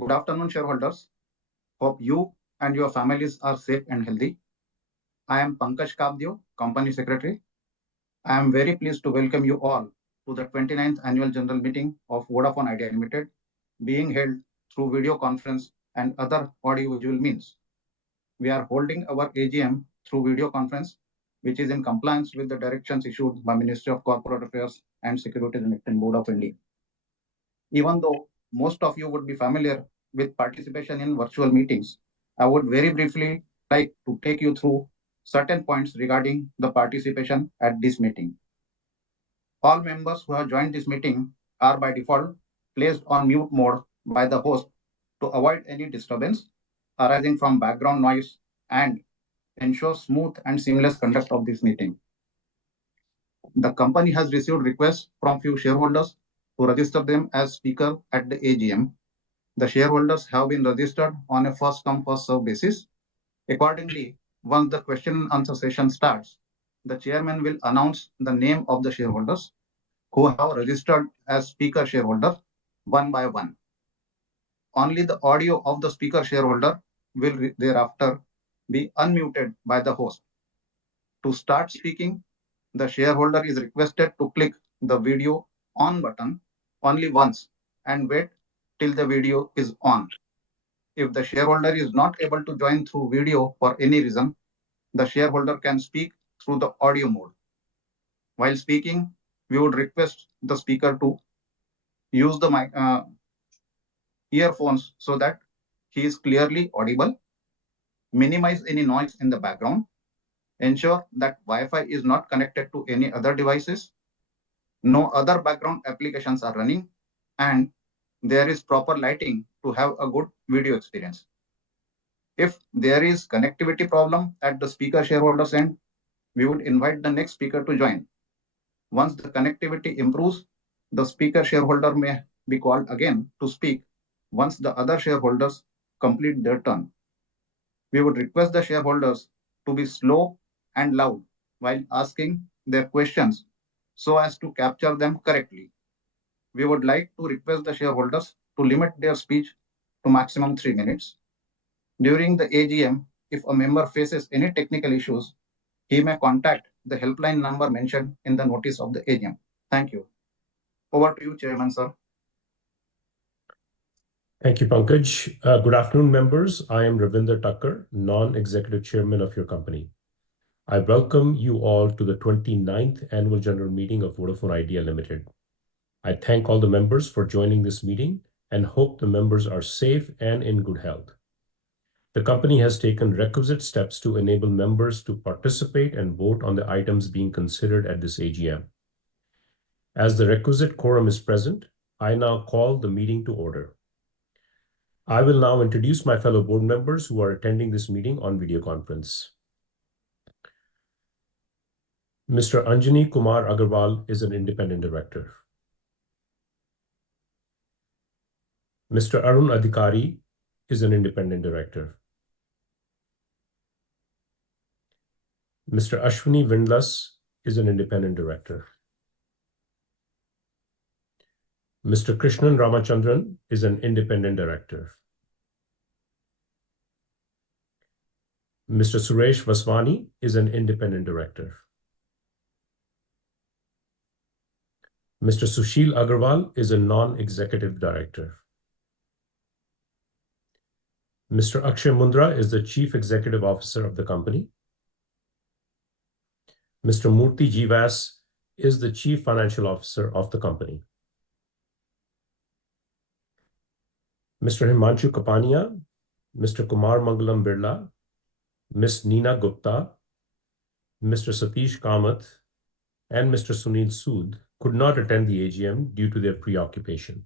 Good afternoon, shareholders. Hope you and your families are safe and healthy. I am Pankaj Kabdeo, Company Secretary. I am very pleased to welcome you all to the 29th Annual General Meeting of Vodafone Idea Limited, being held through video conference and other audiovisual means. We are holding our AGM through video conference, which is in compliance with the directions issued by Ministry of Corporate Affairs and Securities and Exchange Board of India. Even though most of you would be familiar with participation in virtual meetings, I would very briefly like to take you through certain points regarding the participation at this meeting. All members who have joined this meeting are by default placed on mute mode by the host to avoid any disturbance arising from background noise and ensure smooth and seamless conduct of this meeting. The company has received requests from few shareholders to register them as speaker at the AGM. The shareholders have been registered on a first come first serve basis. Accordingly, once the question and answer session starts, the chairman will announce the name of the shareholders who have registered as speaker shareholder one by one. Only the audio of the speaker shareholder will thereafter be unmuted by the host. To start speaking, the shareholder is requested to click the video on button only once and wait till the video is on. If the shareholder is not able to join through video for any reason, the shareholder can speak through the audio mode. While speaking, we would request the speaker to use the earphones so that he is clearly audible, minimize any noise in the background, ensure that Wi-Fi is not connected to any other devices, no other background applications are running, and there is proper lighting to have a good video experience. If there is connectivity problem at the speaker shareholder's end, we would invite the next speaker to join. Once the connectivity improves, the speaker shareholder may be called again to speak once the other shareholders complete their turn. We would request the shareholders to be slow and loud while asking their questions so as to capture them correctly. We would like to request the shareholders to limit their speech to maximum 3 minutes. During the AGM, if a member faces any technical issues, he may contact the helpline number mentioned in the notice of the AGM. Thank you. Over to you, Chairman, sir. Thank you, Pankaj. Good afternoon, members. I am Ravinder Tucker, Non-Executive Chairman of your company. I welcome you all to the 29th Annual General Meeting of Vodafone Idea Limited. I thank all the members for joining this meeting and hope the members are safe and in good health. The company has taken requisite steps to enable members to participate and vote on the items being considered at this AGM. As the requisite quorum is present, I now call the meeting to order. I will now introduce my fellow board members who are attending this meeting on video conference. Mr. Anjani Kumar Agarwal is an independent director. Mr. Arun Adhikari is an independent director. Mr. Ashwini Vindlas is an independent director. Mr. Krishnan Ramachandran is an independent director. Mr. Suresh Vaswani is an independent director. Mr. Sushil Agarwal is a non-executive director. Mr. Akshay Mundra is the Chief Executive Officer of the company. Mr. Murthy Jivas is the Chief Financial Officer of the company. Mr. Himanshu Kapania, Mr. Kumar Mangalam Birla, Ms. Neena Gupta, Mr. Satish Kamath, and Mr. Sunil Sood could not attend the AGM due to their preoccupation.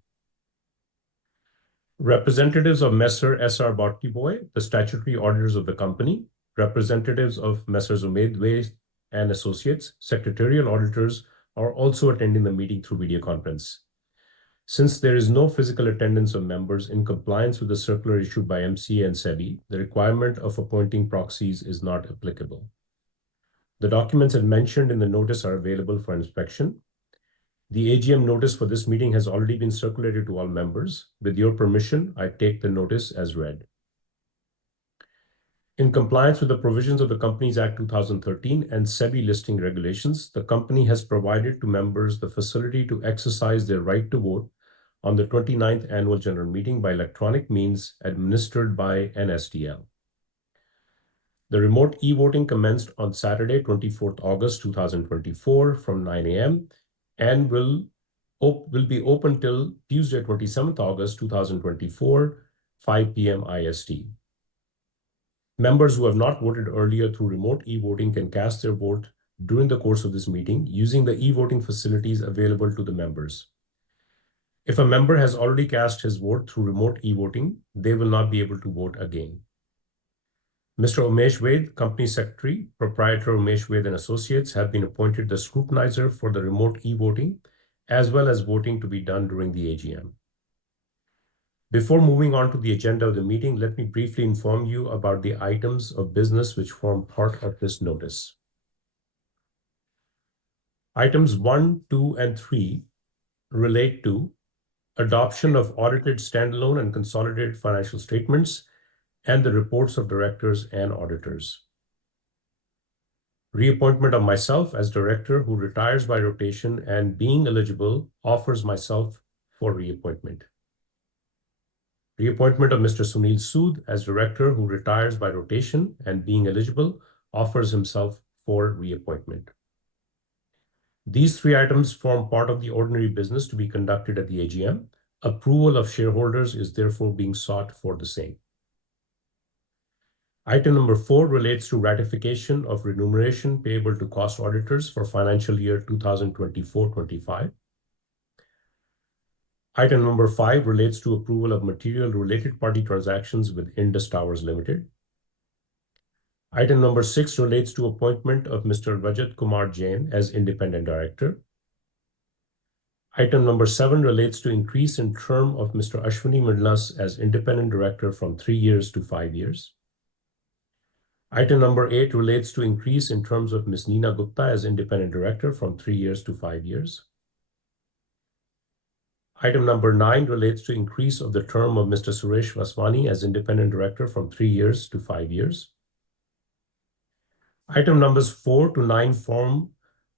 Representatives of Messer S.R. Bhartiboy, the statutory auditors of the company, representatives of Messrs. Umedway and Associates, secretarial auditors, are also attending the meeting through video conference. Since there is no physical attendance of members in compliance with the circular issued by MCA and SEBI, the requirement of appointing proxies is not applicable. The documents as mentioned in the notice are available for inspection. The AGM notice for this meeting has already been circulated to all members. With your permission, I take the notice as read. In compliance with the provisions of the Companies Act 2013 and SEBI listing regulations, the company has provided to members the facility to exercise their right to vote on the 29th Annual General Meeting by electronic means administered by NSDL. The remote e-voting commenced on Saturday, 24th August 2024 from 9 a.m. and will be open till Tuesday, 27th August 2024, 5 p.m. IST. Members who have not voted earlier through remote e-voting can cast their vote during the course of this meeting using the e-voting facilities available to the members. If a member has already cast his vote through remote e-voting, they will not be able to vote again. Mr. Umesh Ved, Company Secretary, Proprietor Umesh Ved and Associates, have been appointed the scrutinizer for the remote e-voting, as well as voting to be done during the AGM. Before moving on to the agenda of the meeting, let me briefly inform you about the items of business which form part of this notice. Items 1, 2, and 3 relate to adoption of audited standalone and consolidated financial statements and the reports of directors and auditors. Reappointment of myself as director who retires by rotation and, being eligible, offers myself for reappointment. Reappointment of Mr. Sunil Sood as director who retires by rotation and, being eligible, offers himself for reappointment. These three items form part of the ordinary business to be conducted at the AGM. Approval of shareholders is therefore being sought for the same. Item number 4 relates to ratification of remuneration payable to cost auditors for financial year 2024-25. Item number 5 relates to approval of material related party transactions with Indus Towers Limited. Item number 6 relates to appointment of Mr. Rajat Kumar Jain as independent director. Item number 7 relates to increase in term of Mr. Ashwini Midlas as independent director from 3 years to 5 years. Item number 8 relates to increase in terms of Ms. Neena Gupta as independent director from 3 years to 5 years. Item number 9 relates to increase of the term of Mr. Suresh Vaswani as independent director from 3 years to 5 years. Item numbers 4 to 9 form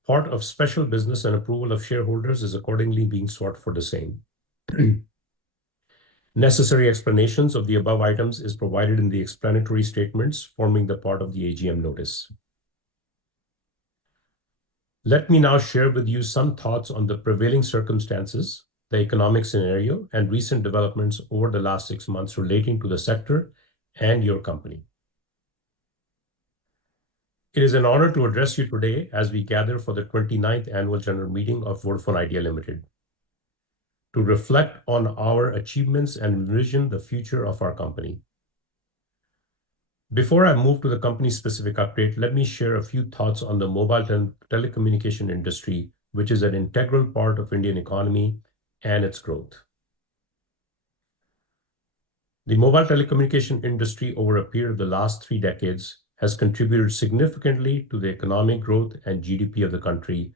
part of special business, and approval of shareholders is accordingly being sought for the same. Necessary explanations of the above items is provided in the explanatory statements forming the part of the AGM notice. Let me now share with you some thoughts on the prevailing circumstances, the economic scenario, and recent developments over the last 6 months relating to the sector and your company. It is an honor to address you today as we gather for the 29th Annual General Meeting of Vodafone Idea Limited to reflect on our achievements and envision the future of our company. Before I move to the company's specific update, let me share a few thoughts on the mobile telecommunication industry, which is an integral part of Indian economy and its growth. The mobile telecommunication industry over a period of the last 3 decades has contributed significantly to the economic growth and GDP of the country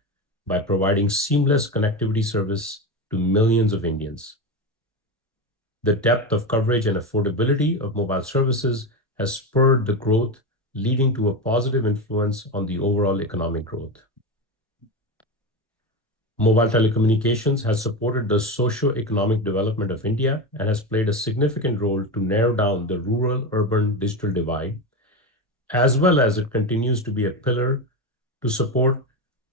by providing seamless connectivity service to millions of Indians. The depth of coverage and affordability of mobile services has spurred the growth, leading to a positive influence on the overall economic growth. Mobile telecommunications has supported the socio-economic development of India and has played a significant role to narrow down the rural-urban digital divide, as well as it continues to be a pillar to support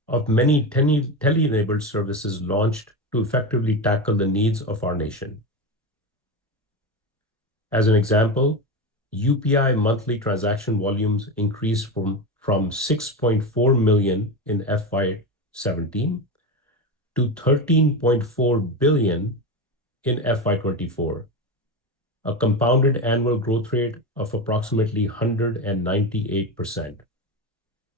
of many tele-enabled services launched to effectively tackle the needs of our nation. As an example, UPI monthly transaction volumes increased from 6.4 million in FY17 to 13.4 billion in FY24, a compounded annual growth rate of approximately 198%,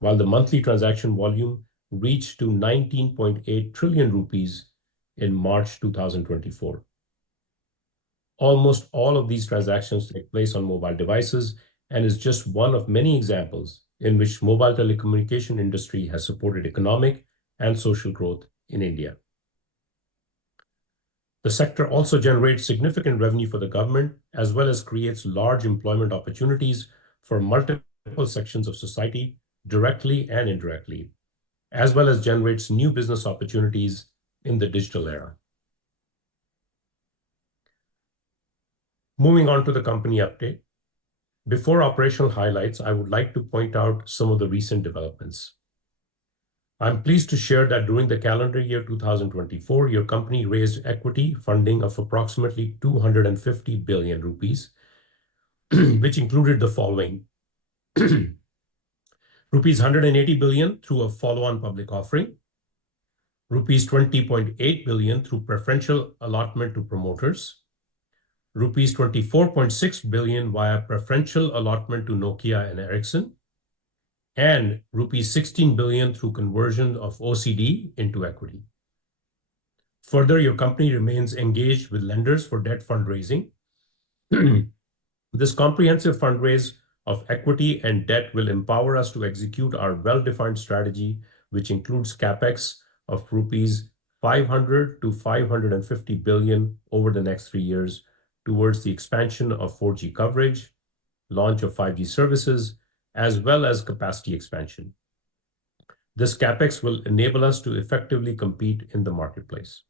while the monthly transaction volume reached to 19.8 trillion rupees in March 2024. Almost all of these transactions take place on mobile devices and is just one of many examples in which mobile telecommunication industry has supported economic and social growth in India. The sector also generates significant revenue for the government, as well as creates large employment opportunities for multiple sections of society, directly and indirectly, as well as generates new business opportunities in the digital era. Moving on to the company update. Before operational highlights, I would like to point out some of the recent developments. I'm pleased to share that during the calendar year 2024, your company raised equity funding of approximately 250 billion rupees, which included the following. Rupees 180 billion through a follow-on public offering, rupees 20.8 billion through preferential allotment to promoters, rupees 24.6 billion via preferential allotment to Nokia and Ericsson, and rupees 16 billion through conversion of OCD into equity. Further, your company remains engaged with lenders for debt fundraising. This comprehensive fundraise of equity and debt will empower us to execute our well-defined strategy, which includes CapEx of rupees 500 to 550 billion over the next 3 years towards the expansion of 4G coverage, launch of 5G services, as well as capacity expansion. This CapEx will enable us to effectively compete in the marketplace.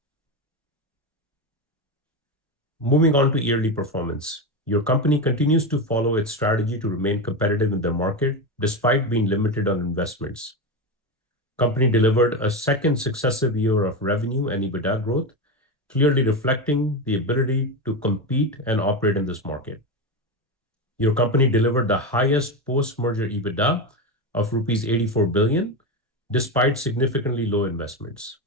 Moving on to yearly performance. Your company continues to follow its strategy to remain competitive in the market despite being limited on investments. Company delivered a second successive year of revenue and EBITDA growth, clearly reflecting the ability to compete and operate in this market. Your company delivered the highest post-merger EBITDA of rupees 84 billion, despite significantly low investments.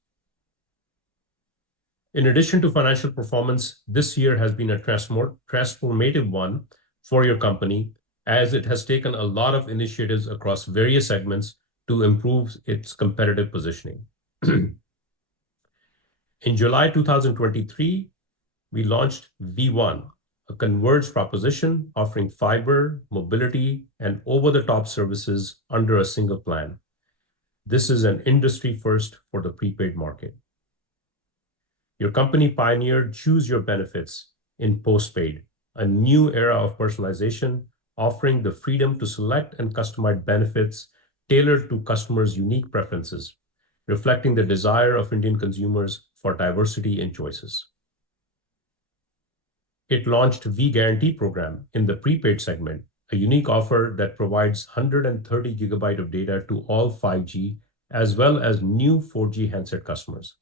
In addition to financial performance, this year has been a transformative one for your company, as it has taken a lot of initiatives across various segments to improve its competitive positioning. In July 2023, we launched V1, a converged proposition offering fiber, mobility, and over-the-top services under a single plan. This is an industry first for the prepaid market. Your company pioneered Choose Your Benefits in postpaid, a new era of personalization, offering the freedom to select and customize benefits tailored to customers' unique preferences, reflecting the desire of Indian consumers for diversity in choices. It launched V Guarantee program in the prepaid segment, a unique offer that provides 130 gigabyte of data to all 5G as well as new 4G handset customers.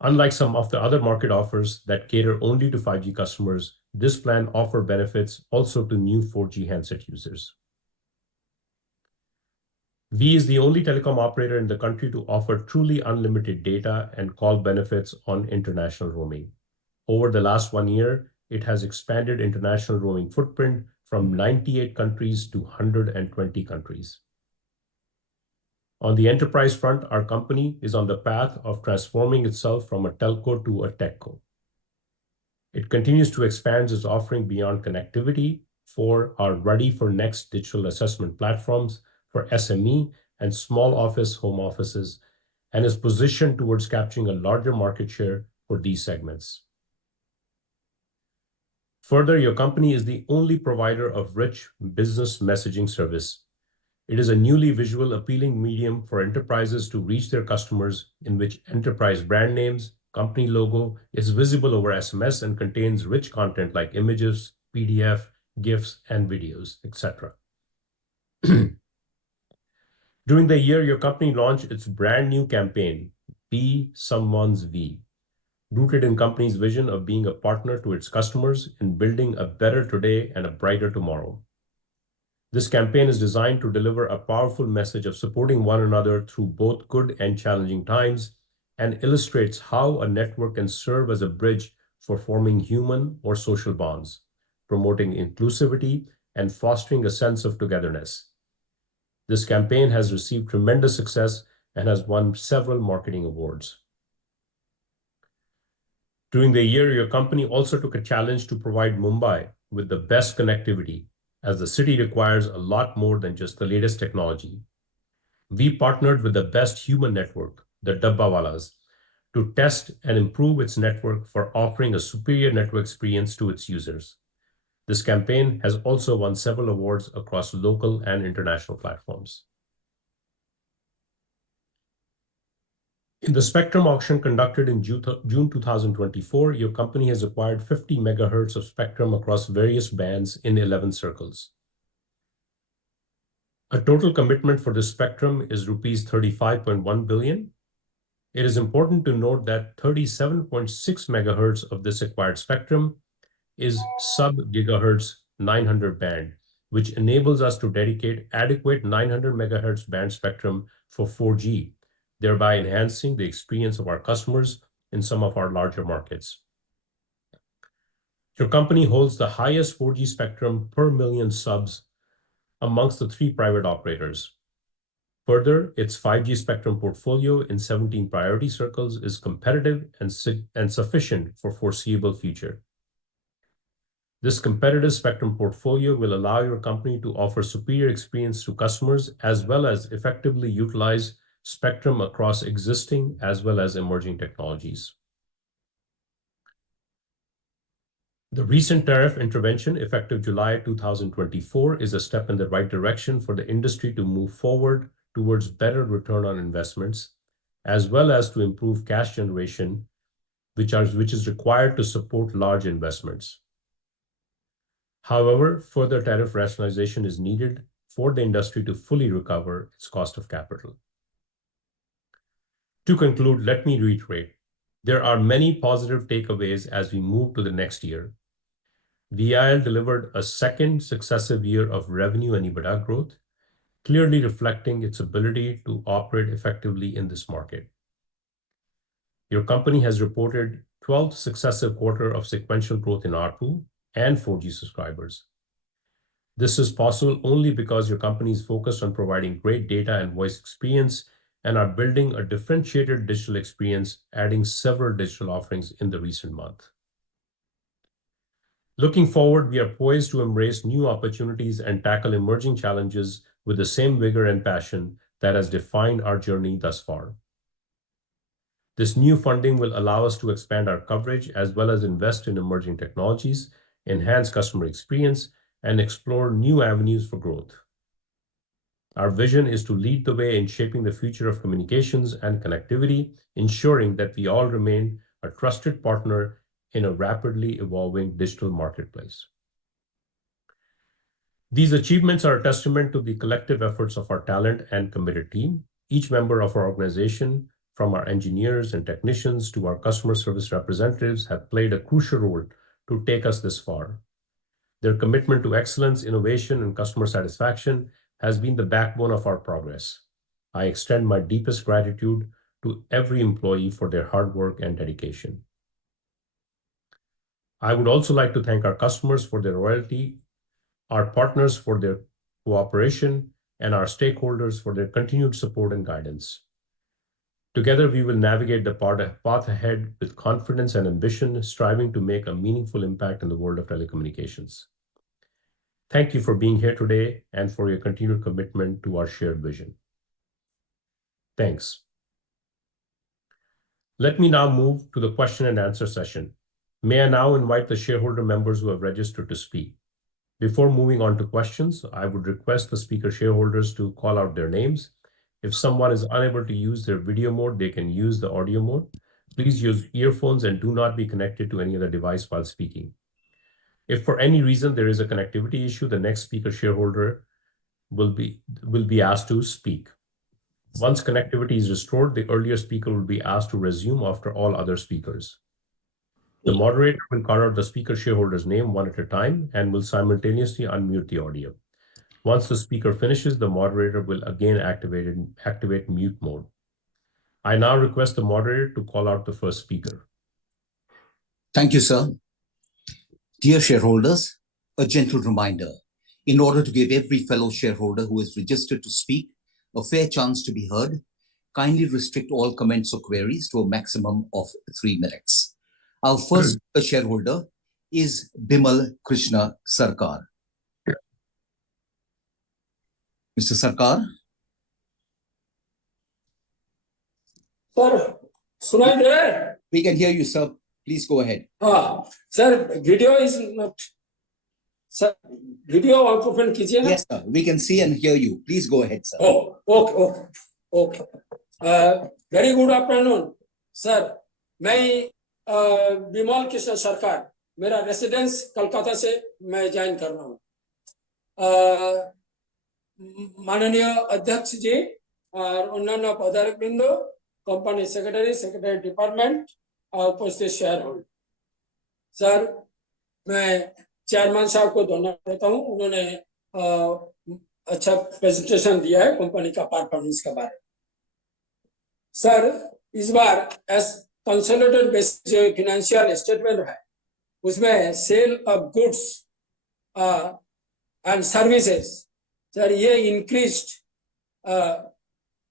Unlike some of the other market offers that cater only to 5G customers, this plan offers benefits also to new 4G handset users. V is the only telecom operator in the country to offer truly unlimited data and call benefits on international roaming. Over the last 1 year, it has expanded international roaming footprint from 98 countries to 120 countries. On the enterprise front, our company is on the path of transforming itself from a telco to a techco. It continues to expand its offering beyond connectivity for our Ready for Next digital assessment platforms for SME and small office home offices, and is positioned towards capturing a larger market share for these segments. Further, your company is the only provider of rich business messaging service. It is a newly visual appealing medium for enterprises to reach their customers, in which enterprise brand names, company logo is visible over SMS and contains rich content like images, PDF, GIFs, and videos, etc. During the year, your company launched its brand new campaign, Be Someone's V, rooted in company's vision of being a partner to its customers in building a better today and a brighter tomorrow. This campaign is designed to deliver a powerful message of supporting one another through both good and challenging times, and illustrates how a network can serve as a bridge for forming human or social bonds, promoting inclusivity and fostering a sense of togetherness. This campaign has received tremendous success and has won several marketing awards. During the year, your company also took a challenge to provide Mumbai with the best connectivity, as the city requires a lot more than just the latest technology. We partnered with the best human network, the Dabbawalas, to test and improve its network for offering a superior network experience to its users. This campaign has also won several awards across local and international platforms. In the spectrum auction conducted in June 2024, your company has acquired 50 megahertz of spectrum across various bands in 11 circles. A total commitment for this spectrum is rupees 35.1 billion. It is important to note that 37.6 megahertz of this acquired spectrum is sub-gigahertz 900 band, which enables us to dedicate adequate 900 megahertz band spectrum for 4G, thereby enhancing the experience of our customers in some of our larger markets. Your company holds the highest 4G spectrum per million subs amongst the 3 private operators. Further, its 5G spectrum portfolio in 17 priority circles is competitive and sufficient for foreseeable future. This competitive spectrum portfolio will allow your company to offer superior experience to customers as well as effectively utilize spectrum across existing as well as emerging technologies. The recent tariff intervention effective July 2024 is a step in the right direction for the industry to move forward towards better return on investments, as well as to improve cash generation, which is required to support large investments. However, further tariff rationalization is needed for the industry to fully recover its cost of capital. To conclude, let me reiterate, there are many positive takeaways as we move to the next year. VIL delivered a second successive year of revenue and EBITDA growth, clearly reflecting its ability to operate effectively in this market. Your company has reported 12th successive quarter of sequential growth in ARPU and 4G subscribers. This is possible only because your company is focused on providing great data and voice experience and are building a differentiated digital experience, adding several digital offerings in the recent month. Looking forward, we are poised to embrace new opportunities and tackle emerging challenges with the same vigor and passion that has defined our journey thus far. This new funding will allow us to expand our coverage as well as invest in emerging technologies, enhance customer experience, and explore new avenues for growth. Our vision is to lead the way in shaping the future of communications and connectivity, ensuring that we all remain a trusted partner in a rapidly evolving digital marketplace. These achievements are a testament to the collective efforts of our talent and committed team. Each member of our organization, from our engineers and technicians to our customer service representatives, have played a crucial role to take us this far. Their commitment to excellence, innovation, and customer satisfaction has been the backbone of our progress. I extend my deepest gratitude to every employee for their hard work and dedication. I would also like to thank our customers for their loyalty, our partners for their cooperation, and our stakeholders for their continued support and guidance. Together, we will navigate the path ahead with confidence and ambition, striving to make a meaningful impact in the world of telecommunications. Thank you for being here today and for your continued commitment to our shared vision. Thanks. Let me now move to the question and answer session. May I now invite the shareholder members who have registered to speak. Before moving on to questions, I would request the speaker shareholders to call out their names. If someone is unable to use their video mode, they can use the audio mode. Please use earphones and do not be connected to any other device while speaking. If for any reason there is a connectivity issue, the next speaker shareholder will be asked to speak. Once connectivity is restored, the earlier speaker will be asked to resume after all other speakers. The moderator will call out the speaker shareholder's name one at a time and will simultaneously unmute the audio. Once the speaker finishes, the moderator will again activate mute mode. I now request the moderator to call out the first speaker. Thank you, sir. Dear shareholders, a gentle reminder. In order to give every fellow shareholder who is registered to speak a fair chance to be heard, kindly restrict all comments or queries to a maximum of 3 minutes. Our first shareholder is Bimal Krishna Sarkar. Mr. Sarkar? Sir, सुनाई दे? We can hear you, sir. Please go ahead. हाँ sir, video is not, sir video आप open कीजिए ना. Yes, sir. We can see and hear you. Please go ahead, sir. Okay okay. Very good afternoon sir. मैं विमल कृष्ण सरकार, मेरा residence Calcutta से मैं join कर रहा हूँ. माननीय अध्यक्ष जी और अन्य पदाधिकारी, कंपनी सेक्रेटरी डिपार्टमेंट और उपस्थित शेयर होल्डर. सर मैं चेयरमैन साहब को धन्यवाद देता हूँ, उन्होंने अच्छा प्रेजेंटेशन दिया है कंपनी का परफॉर्मेंस के बारे में. सर इस बार एस कंसोलिडेटेड बेसिस जो फाइनेंशियल स्टेटमेंट है उसमें sale of goods and services sir ये इंक्रीज्ड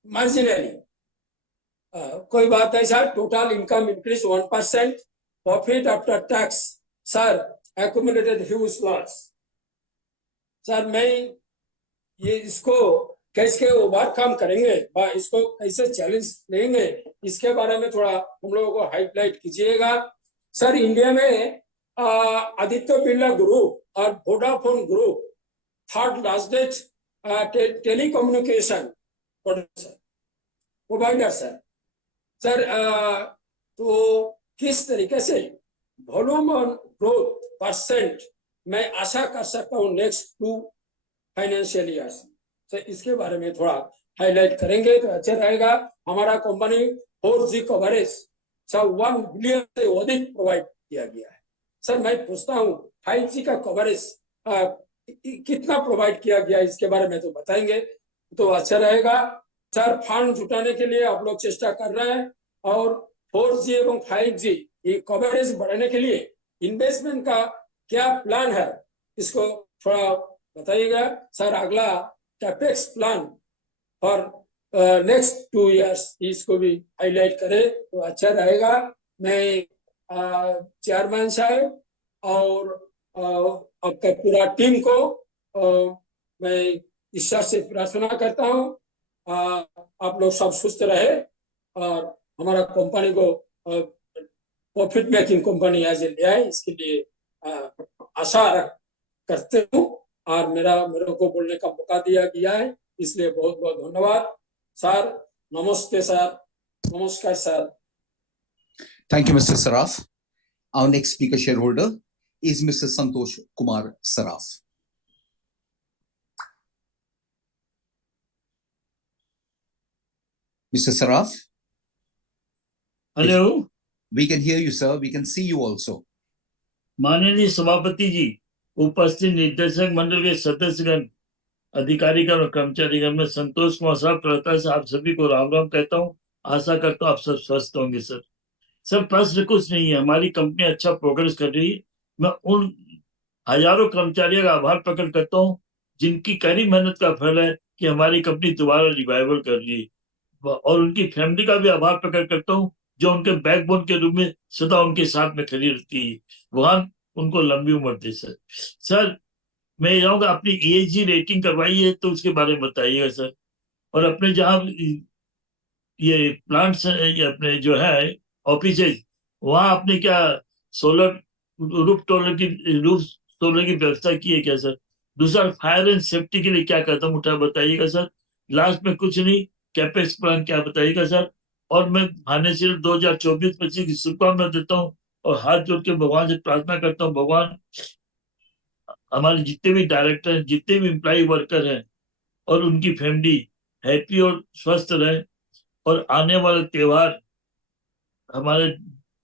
मार्जिनली. कोई बात नहीं sir, total income increase 1%, profit after tax sir accumulated huge loss. Sir मैं ये इसको कैसे ओवरकम करेंगे, इसको कैसे चैलेंज लेंगे, इसके बारे में थोड़ा हम लोगों को हाईलाइट कीजिएगा. सर इंडिया में आदित्य बिरला ग्रुप और Vodafone group third largest telecommunication provider sir. Sir तो किस तरीके से वॉल्यूम और ग्रोथ परसेंट मैं आशा कर सकता हूँ नेक्स्ट 2 फाइनेंशियल ईयर्स. सर इसके बारे में थोड़ा हाईलाइट करेंगे तो अच्छा रहेगा. हमारा company 4G coverage sir 1 billion से अधिक प्रोवाइड किया गया है. सर मैं पूछता हूँ 5G का कवरेज कितना प्रोवाइड किया गया, इसके बारे में तो बताएंगे तो अच्छा रहेगा. सर फंड जुटाने के लिए आप लोग चेष्टा कर रहे हैं और 4G एवं 5G ये कवरेज बढ़ाने के लिए इन्वेस्टमेंट का क्या प्लान है, इसको थोड़ा बताइएगा. सर अगला capex plan for next 2 years इसको भी हाईलाइट करें तो अच्छा रहेगा. मैं चेयरमैन साहब और आपका पूरा टीम को मैं ईश्वर से प्रार्थना करता हूँ आप लोग सब सुस्त रहे और हमारा कंपनी को प्रॉफिट मेकिंग कंपनी आज ले आए, इसके लिए आशा करते हूँ और मेरे को बोलने का मौका दिया गया है, इसलिए बहुत बहुत धन्यवाद सर. नमस्ते सर. नमस्कार sir. Thank you, Mr. Saraf. Our next speaker shareholder is Mr. Santosh Kumar Saraf. Mr. Saraf? Hello. We can hear you, sir. We can see you also. माननीय सभापति जी, उपस्थित निर्देशक मंडल के सदस्यगण, अधिकारीगण और कर्मचारीगण, मैं संतोष कुमार साहब कलकत्ता से आप सभी को राम राम कहता हूँ. आशा करता हूँ आप सब स्वस्थ होंगे सर. सर प्रश्न कुछ नहीं है, हमारी कंपनी अच्छा प्रोग्रेस कर रही है. मैं उन हजारों कर्मचारियों का आभार प्रकट करता हूँ जिनकी कड़ी मेहनत का फल है कि हमारी कंपनी दोबारा रिवाइवल कर रही है, और उनकी फैमिली का भी आभार प्रकट करता हूँ जो उनके बैकबोन के रूप में सदा उनके साथ में खड़ी रहती है. भगवान उनको लंबी उम्र दे सर. सर मैं चाहूंगा अपनी ESG रेटिंग करवाई है तो उसके बारे में बताइएगा सर. और अपने जहाँ ये प्लांट्स ये अपने जो है ऑफिस, वहाँ आपने क्या सोलर रूफ सोलर की व्यवस्था की है क्या सर? दूसरा फायर एंड सेफ्टी के लिए क्या कदम उठाया बताइएगा सर. लास्ट में कुछ नहीं, कैपेक्स प्लान क्या बताइएगा सर. और मैं फाइनेंशियल 2024-25 की शुभकामना देता हूँ और हाथ जोड़ के भगवान से प्रार्थना करता हूँ, भगवान हमारे जितने भी डायरेक्टर हैं, जितने भी एम्प्लॉय वर्कर हैं और उनकी फैमिली हैप्पी और स्वस्थ रहे और आने वाले त्योहार हमारे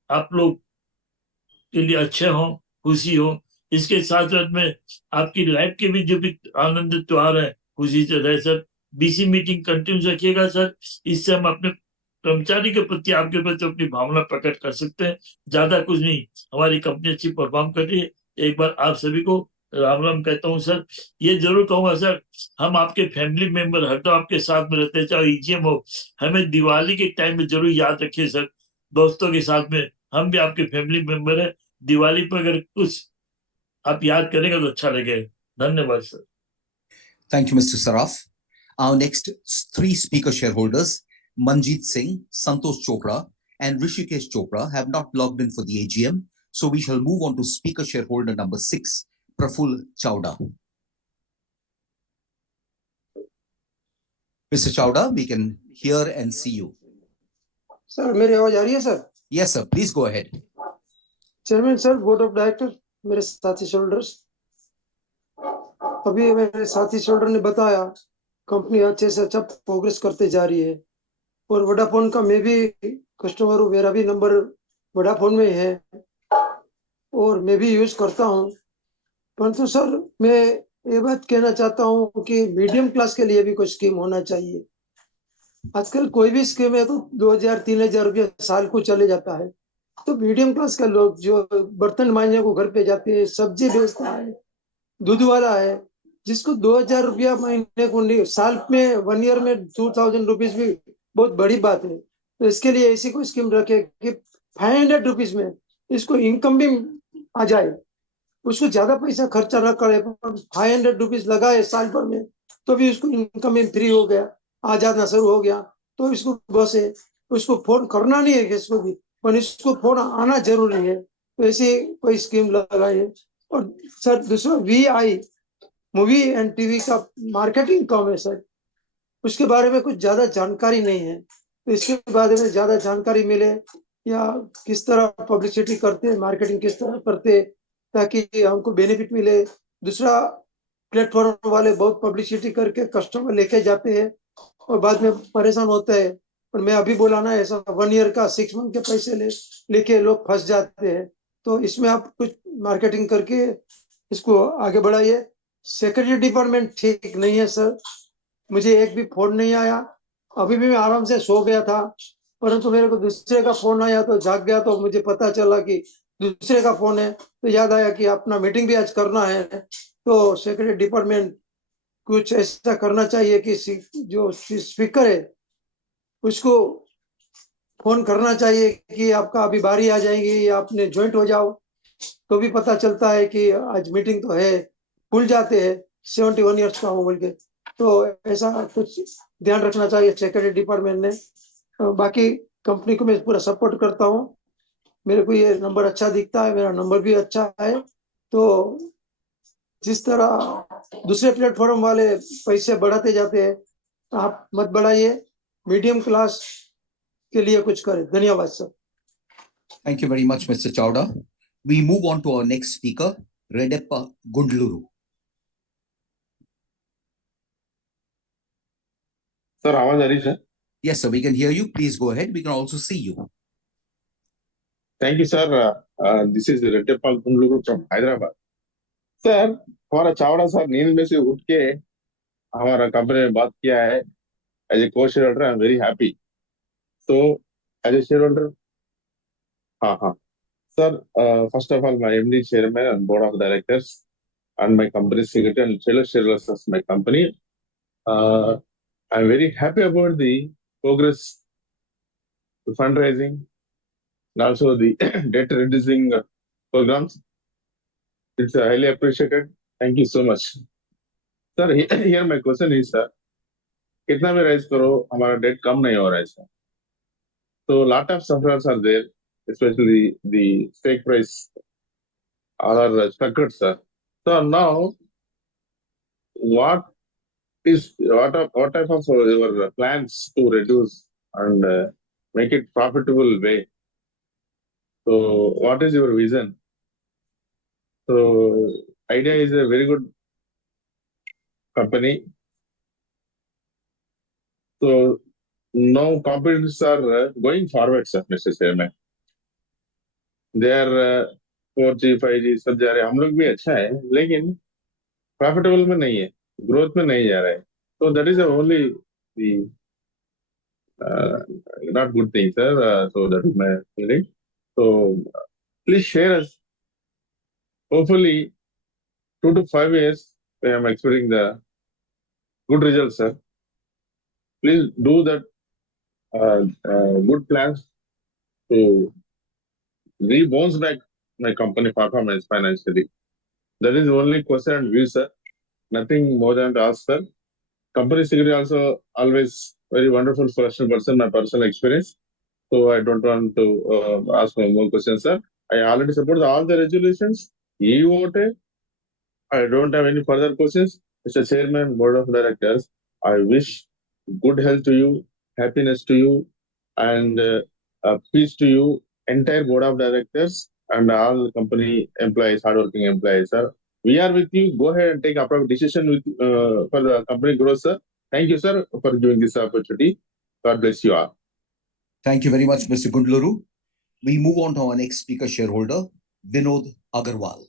आप लोग के लिए अच्छे हों, खुशी हो. इसके साथ साथ में आपकी लाइफ के भी जो भी आनंद त्योहार है खुशी से रहे सर. BC मीटिंग कंटिन्यू रखिएगा सर. इससे हम अपने कर्मचारी के प्रति आपके प्रति अपनी भावना प्रकट कर सकते हैं. ज्यादा कुछ नहीं, हमारी कंपनी अच्छी परफॉर्म कर रही है. एक बार आप सभी को राम राम कहता हूँ सर. ये जरूर कहूंगा सर, हम आपके फैमिली मेंबर हरदम आपके साथ में रहते हैं, चाहे EGM हो. हमें दिवाली के टाइम में जरूर याद रखिए सर. दोस्तों के साथ में हम भी आपके फैमिली मेंबर है. दिवाली पर अगर कुछ आप याद करेंगे तो अच्छा लगेगा. धन्यवाद sir. Thank you, Mr. Saraf. Our next 3 speaker shareholders, Manjeet Singh, Santosh Chopra, and Rishikesh Chopra have not logged in for the AGM. So we shall move on to speaker shareholder number 6, Praful Chawda. Mr. Chawda, we can hear and see you. Sir मेरी आवाज आ रही है sir? Yes, sir. Please go ahead. Chairman sir, board of director, मेरे साथी shoulders, अभी मेरे साथी shoulder ने बताया कंपनी अच्छे से अच्छा प्रोग्रेस करते जा रही है और वोडाफोन का मैं भी कस्टमर हूँ, मेरा भी नंबर वोडाफोन में है और मैं भी यूज करता हूँ। परंतु सर मैं ये बात कहना चाहता हूँ कि मीडियम क्लास के लिए भी कुछ स्कीम होना चाहिए। आजकल कोई भी स्कीम है तो 2000-3000 रुपया साल को चले जाता है, तो मीडियम क्लास का लोग जो बर्तन मांजने को घर पे जाते हैं, सब्जी बेचता है, दूध वाला है, जिसको 2000 रुपया महीने को नहीं, साल में 1 ईयर में 2000 रुपीज भी बहुत बड़ी बात है। तो इसके लिए ऐसी कोई स्कीम रखे कि 500 रुपीज में इसको इनकम भी आ जाए, उसको ज्यादा पैसा खर्चा न करे, 500 रुपीज लगाए साल भर में तो भी उसको इनकम में फ्री हो गया, आ जाना शुरू हो गया, तो इसको बस है, उसको फोन करना नहीं है किसको भी, पर इसको फोन आना जरूरी है। तो ऐसी कोई स्कीम लगाए। और सर दूसरा VI मूवी एंड टीवी का मार्केटिंग कम है सर, उसके बारे में कुछ ज्यादा जानकारी नहीं है, तो इसके बारे में ज्यादा जानकारी मिले या किस तरह पब्लिसिटी करते हैं, मार्केटिंग किस तरह करते हैं ताकि हमको बेनिफिट मिले। दूसरा, प्लेटफॉर्म वाले बहुत पब्लिसिटी करके कस्टमर लेके जाते हैं और बाद में परेशान होते हैं। और मैं अभी बोला ना, ऐसा 1 ईयर का 6 मंथ के पैसे लेके लोग फंस जाते हैं। तो इसमें आप कुछ मार्केटिंग करके इसको आगे बढ़ाइए। सेक्रेटरी डिपार्टमेंट ठीक नहीं है सर, मुझे एक भी फोन नहीं आया, अभी भी मैं आराम से सो गया था, परंतु मेरे को दूसरे का फोन आया तो जाग गया, तो मुझे पता चला कि दूसरे का फोन है, तो याद आया कि अपना मीटिंग भी आज करना है। तो सेक्रेटरी डिपार्टमेंट कुछ ऐसा करना चाहिए कि जो स्पीकर है उसको फोन करना चाहिए कि आपका अभी बारी आ जाएगी, आपने ज्वाइंट हो जाओ, तो भी पता चलता है कि आज मीटिंग तो है, भूल जाते हैं 71 ईयर्स का हो बोल के। तो ऐसा कुछ ध्यान रखना चाहिए सेक्रेटरी डिपार्टमेंट ने। बाकी कंपनी को मैं पूरा सपोर्ट करता हूँ, मेरे को ये नंबर अच्छा दिखता है, मेरा नंबर भी अच्छा है। तो जिस तरह दूसरे प्लेटफॉर्म वाले पैसे बढ़ाते जाते हैं, आप मत बढ़ाइए, मीडियम क्लास के लिए कुछ करें। धन्यवाद sir. Thank you very much, Mr. Chawda. We move on to our next speaker, Redeppa Gundluru. Sir आवाज आ रही है? Yes, sir, we can hear you. Please go ahead. We can also see you. Thank you, sir. This is Rettepal Kundluru from Hyderabad. Sir हमारा Chavda sir नींद में से उठ के हमारा कंपनी में बात किया है। As a co shareholder I am very happy. So as a shareholder, हाँ sir, first of all my MD chairman and board of directors and my company secretary and fellow shareholders of my company, I'm very happy about the progress, the fundraising, and also the debt reducing programs. It's highly appreciated. Thank you so much. Sir, here my question is, sir, कितना भी raise करो हमारा debt कम नहीं हो रहा है sir. So lot of sufferers are there, especially the stake price are stuck, sir. So now, what type of your plans to reduce and make it profitable way? So what is your vision? So idea is a very good company. So now competitors are going forward, sir, Mr. Chairman. They are 4G, 5G सब जा रहे हैं, हम लोग भी अच्छा है, लेकिन प्रॉफिटेबल में नहीं है, ग्रोथ में नहीं जा रहा है. So that is the only the not good thing, sir. So that is my feeling. So please share us. Hopefully 2 to 5 years I am expecting the good results, sir. Please do that good plans to rebounce back my company performance financially. That is the only question and view, sir. Nothing more than to ask, sir. Company secretary also always very wonderful person, my personal experience. so I don't want to ask more questions, sir. I already support all the resolutions. He voted. I don't have any further questions. Mr. Chairman, Board of Directors, I wish good health to you, happiness to you, and peace to you, entire Board of Directors, and all company employees, hardworking employees, sir. We are with you. Go ahead and take appropriate decision with for the company growth, sir. Thank you, sir, for giving this opportunity. God bless you all. Thank you very much, Mr. Gundluru. We move on to our next speaker shareholder, Vinod Agarwal.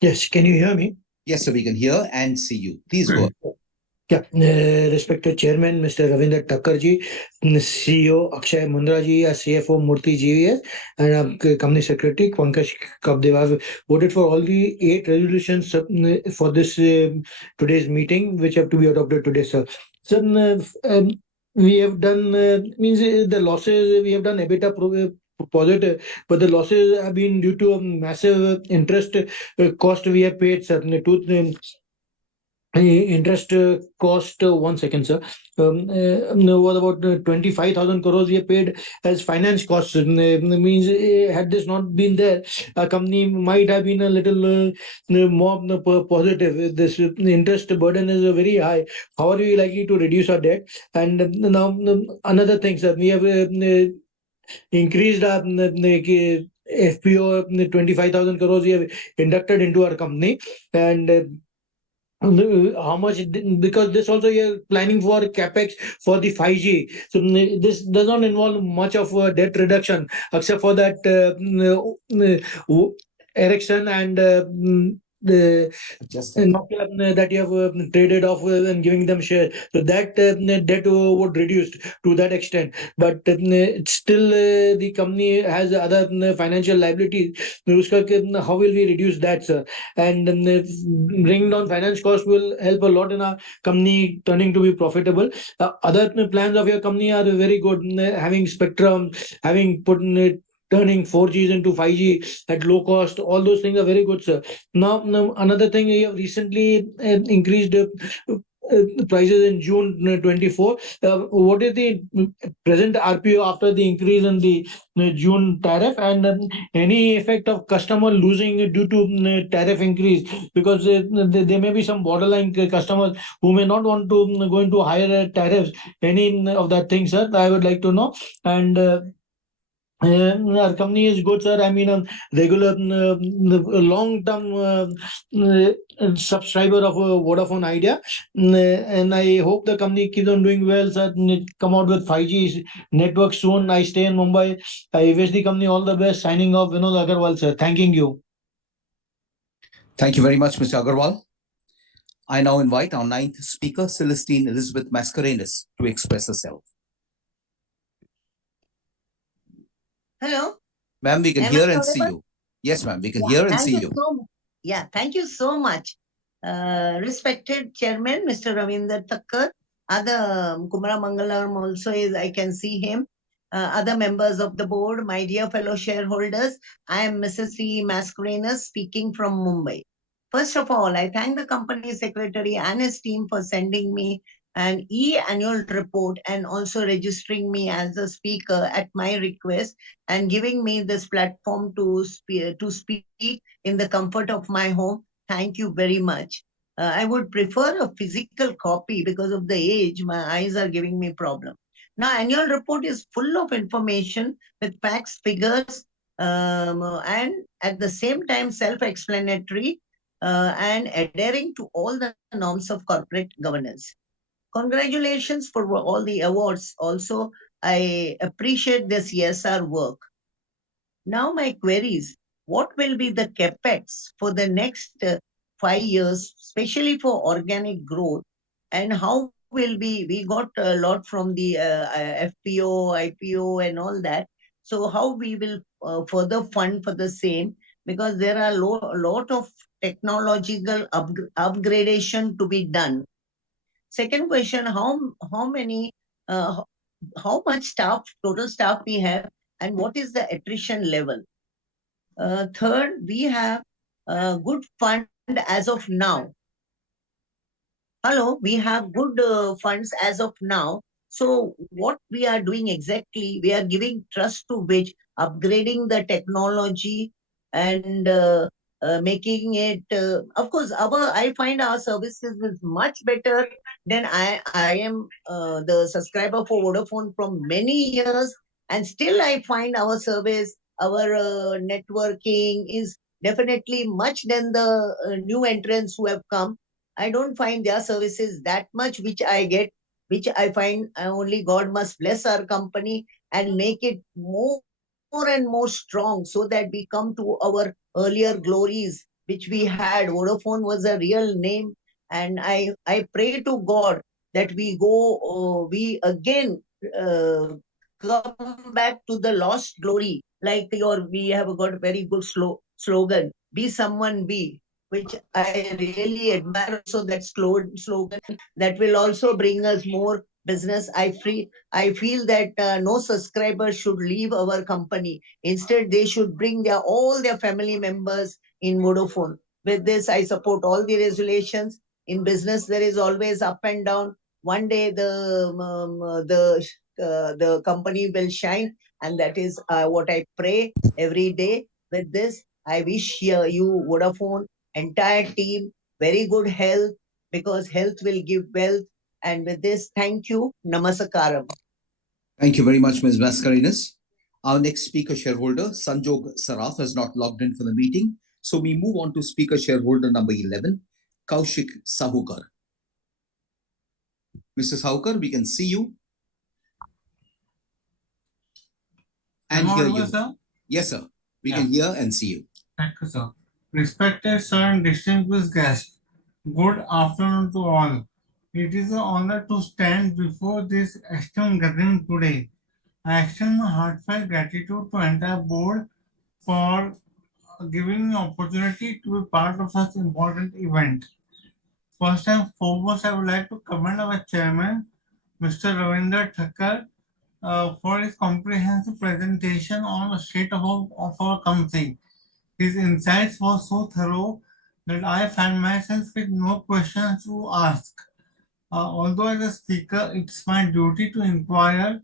Yes, can you hear me? Yes, sir, we can hear and see you. Please go ahead. Yeah, respected Chairman, Mr. Ravinder Thakkarji, CEO Akshay Mundraji, CFO Murthy GVS, and Company Secretary Pankaj Kapdev. I've voted for all the 8 resolutions for this today's meeting, which have to be adopted today, sir. So, we have done, the losses, we have done EBITDA positive, but the losses have been due to a massive interest cost we have paid, sir. Interest cost, 1 second, sir. Was about 25,000 crores we have paid as finance costs. Means had this not been there, our company might have been a little more positive. This interest burden is very high. How are we likely to reduce our debt? And now another thing, sir, we have increased our FPO 25,000 crores we have inducted into our company, and how much because this also you're planning for capex for the 5G, so this does not involve much of debt reduction except for that erection and the Nokia that you have traded off and giving them share, so that debt would reduce to that extent, but still the company has other financial liabilities. How will we reduce that, sir? And bringing down finance cost will help a lot in our company turning to be profitable. Other plans of your company are very good, having spectrum, having put turning 4Gs into 5G at low cost. All those things are very good, sir. Now another thing, you have recently increased prices in June 24. What is the present RPO after the increase in the June tariff, and any effect of customer losing due to tariff increase? Because there may be some borderline customers who may not want to go into higher tariffs. Any of that thing, sir, I would like to know. And our company is good, sir. I mean, a regular, long-term subscriber of Vodafone Idea, and I hope the company keeps on doing well, sir. Come out with 5G network soon. I stay in Mumbai. I wish the company all the best. Signing off, Vinod Agarwal, sir. Thanking you. Thank you very much, Mr. Agarwal. I now invite our 9th speaker, Celestine Elizabeth Mascarenhas, to express herself. Hello. Ma'am, we can Am I hear and see audible? you. Yes, ma'am, we can Yeah, hear and thank see you you. so much. Yeah, thank you so much. Respected Chairman, Mr. Ravinder Thakkar, other Kumara Mangalam also is, I can see him. Other members of the board, my dear fellow shareholders, I am Mrs. C. Mascarenhas speaking from Mumbai. First of all, I thank the company secretary and his team for sending me an e-annual report and also registering me as a speaker at my request and giving me this platform to speak in the comfort of my home. Thank you very much. I would prefer a physical copy because of the age. My eyes are giving me problem. Now, annual report is full of information with facts, figures, and at the same time self-explanatory and adhering to all the norms of corporate governance. Congratulations for all the awards. Also, I appreciate this CSR work. Now my queries, what will be the capex for the next 5 years, especially for organic growth, and how will we got a lot from the FPO, IPO and all that. So how we will further fund for the same, because there are a lot of technological upgradation to be done. Second question, how many, how much staff, total staff we have, and what is the attrition level? Third, we have good fund as of now. Hello, we have good funds as of now. So what we are doing exactly, we are giving trust to which, upgrading the technology and making it, of course, I find our services is much better than I am the subscriber for Vodafone from many years, and still I find our service, our networking is definitely much than the new entrants who have come. I don't find their services that much which I get, which I find only God must bless our company and make it more and more strong so that we come to our earlier glories which we had. Vodafone was a real name, and I pray to God that we again come back to the lost glory. Like we have got a very good slogan, be someone be, which I really admire. So that slogan that will also bring us more business. I feel that no subscriber should leave our company. Instead, they should bring all their family members in Vodafone. With this, I support all the resolutions. In business, there is always up and down. One day the company will shine, and that is what I pray every day. With this, I wish you Vodafone entire team very good health, because health will give wealth. And with this, thank you. Namasakaram. Thank you very much, Ms. Mascarenhas. Our next speaker shareholder, Sanjog Saraf, has not logged in for the meeting. So we move on to speaker shareholder number 11, Kaushik Sahukar. Mr. Sahukar, we can see you and hear you. Sir? Yes, sir. We can hear and see you. Thank you, sir. Respected sir and distinguished guests, good afternoon to all. It is an honor to stand before this esteemed gathering today. I extend my heartfelt gratitude to entire board for giving me opportunity to be part of such important event. First and foremost, I would like to commend our chairman, Mr. Ravinder Thakkar, for his comprehensive presentation on the state of our company. His insights were so thorough that I found myself with no questions to ask. Although as a speaker, it's my duty to inquire.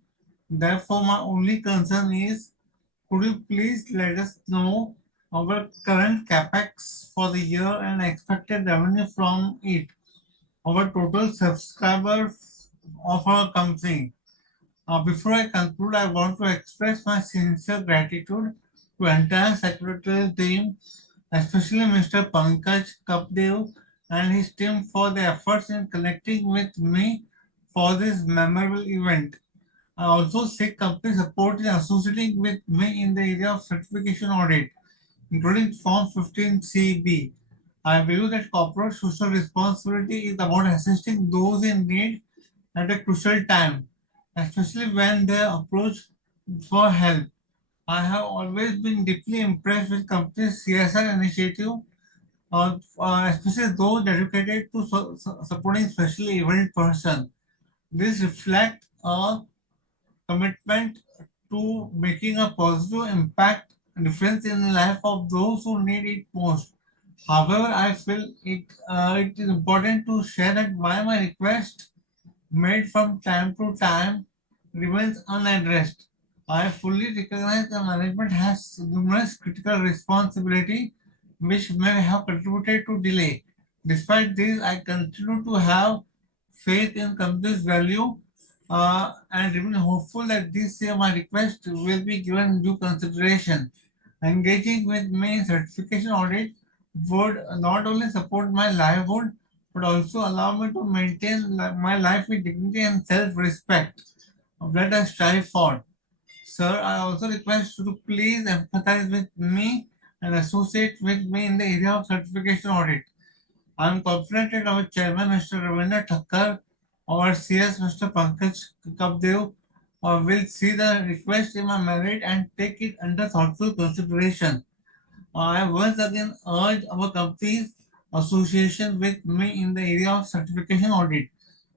Therefore, my only concern is, could you please let us know our current capex for the year and expected revenue from it, our total subscribers of our company. Before I conclude, I want to express my sincere gratitude to entire secretarial team, especially Mr. Pankaj Kapdev and his team for their efforts in connecting with me for this memorable event. I also seek company support in associating with me in the area of certification audit, including Form 15CB. I believe that corporate social responsibility is about assisting those in need at a crucial time, especially when they approach for help. I have always been deeply impressed with companies' CSR initiative, especially those dedicated to supporting specially abled person. This reflects a commitment to making a positive impact and difference in the life of those who need it most. However, I feel it is important to share that why my request made from time to time remains unaddressed. I fully recognize the management has numerous critical responsibility which may have contributed to delay. Despite this, I continue to have faith in company's value and remain hopeful that this year my request will be given due consideration. Engaging with me in certification audit would not only support my livelihood but also allow me to maintain my life with dignity and self-respect. Let us strive for. Sir, I also request you to please empathize with me and associate with me in the area of certification audit. I am confident that our chairman, Mr. Ravinder Thakkar, our CS, Mr. Pankaj Kapdev, will see the request in my merit and take it under thoughtful consideration. I once again urge our company's association with me in the area of certification audit.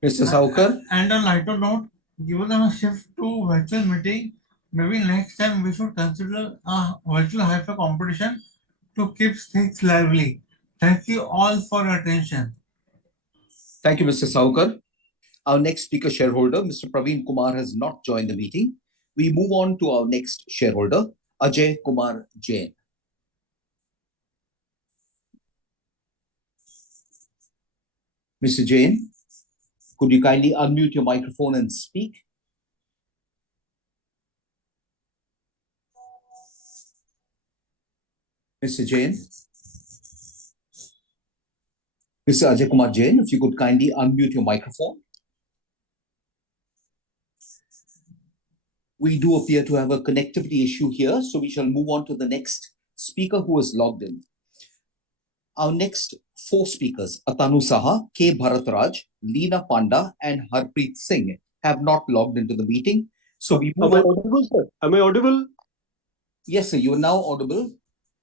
Mr. Sahukar? And on lighter note, given a shift to virtual meeting, maybe next time we should consider a virtual hyper competition to keep things lively. Thank you all for your attention. Thank you, Mr. Sahukar. Our next speaker shareholder, Mr. Praveen Kumar, has not joined the meeting. We move on to our next shareholder, Ajay Kumar Jain. Mr. Jain, could you kindly unmute your microphone and speak? Mr. Jain? Mr. Ajay Kumar Jain, if you could kindly unmute your microphone. We do appear to have a connectivity issue here, so we shall move on to the next speaker who is logged in. Our next four speakers, Atanu Saha, K. Bharatraj, Leena Panda, and Harpreet Singh, have not logged into the meeting. So we move Am I on. audible, sir? Am I audible? Yes, sir, you are now audible.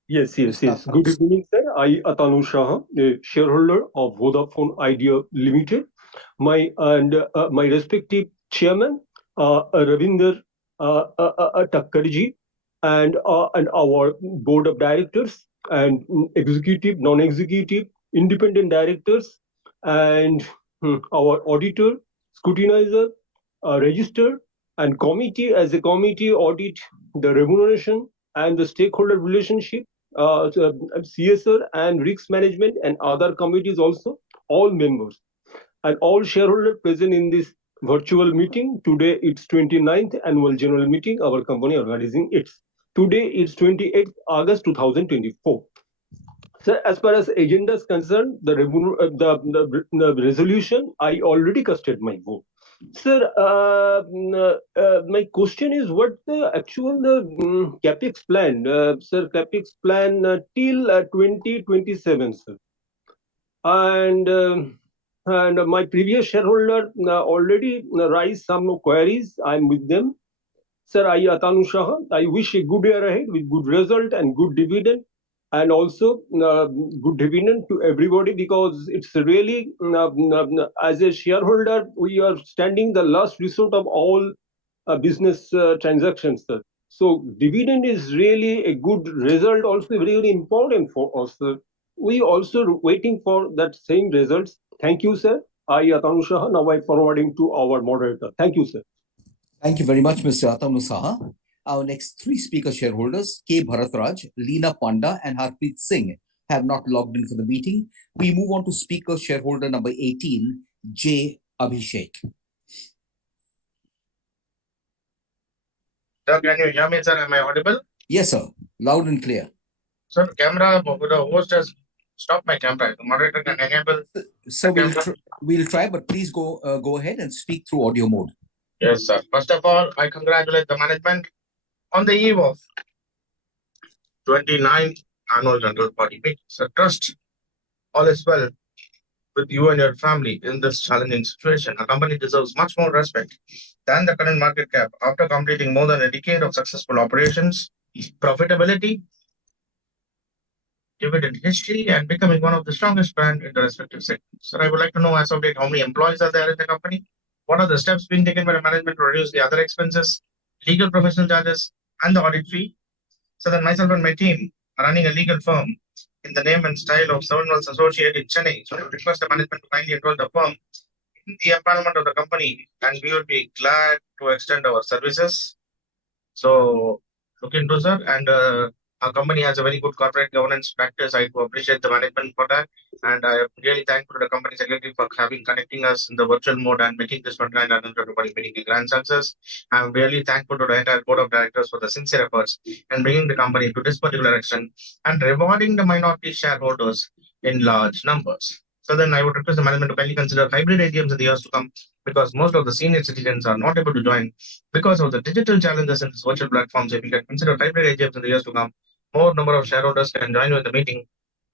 Yes. Mr. Good Atanu. evening, sir. I, Atanu Shah, a shareholder of Vodafone Idea Limited. My respective chairman, Ravinder Takkarji, and our board of directors and executive, non-executive, independent directors, and our auditor, scrutinizer, register, and committee as a committee audit the remuneration and the stakeholder relationship, CSR and risk management, and other committees also, all members and all shareholders present in this virtual meeting. Today it's 29th annual general meeting, our company organizing it. Today it's 28th August 2024. So as far as agenda is concerned, the resolution, I already casted my vote. Sir, my question is what the actual capex plan, sir, capex plan till 2027, sir. And my previous shareholder already raised some queries. I'm with them. Sir, I, Atanu Shah, I wish a good year ahead with good result and good dividend, and also good dividend to everybody, because it's really, as a shareholder, we are standing the last resort of all business transactions, sir. So dividend is really a good result, also really important for us, sir. We also waiting for that same results. Thank you, sir. I, Atanu Shah, now I forwarding to our moderator. Thank you, sir. Thank you very much, Mr. Atanu Saha. Our next three speaker shareholders, K. Bharatraj, Leena Panda, and Harpreet Singh, have not logged in for the meeting. We move on to speaker shareholder number 18, J. Abhishek. Sir, can you hear me, sir? Am I audible? Yes, sir. Loud and clear. Sir, camera, the host has stopped my camera. The moderator can enable. So we'll try, but please go ahead and speak through audio mode. Yes, sir. First of all, I congratulate the management on the eve of 29th annual general body meeting. Sir, trust all is well with you and your family in this challenging situation. A company deserves much more respect than the current market cap after completing more than a decade of successful operations, profitability, dividend history, and becoming one of the strongest brand in the respective segments. Sir, I would like to know as of date how many employees are there in the company? What are the steps being taken by the management to reduce the other expenses, legal professional charges, and the audit fee? So that myself and my team are running a legal firm in the name and style of Seven Wells Associate in Chennai. So I would request the management to kindly enroll the firm in the empowerment of the company, and we will be glad to extend our services. So look into, sir, and our company has a very good corporate governance practice. I do appreciate the management for that, and I am really thankful to the company secretary for connecting us in the virtual mode and making this 29th annual everybody meeting a grand success. I'm really thankful to the entire board of directors for the sincere efforts in bringing the company to this particular action and rewarding the minority shareholders in large numbers. So then I would request the management to kindly consider hybrid AGMs in the years to come, because most of the senior citizens are not able to join because of the digital challenges in this virtual platforms. If you can consider hybrid AGMs in the years to come, more number of shareholders can join you in the meeting.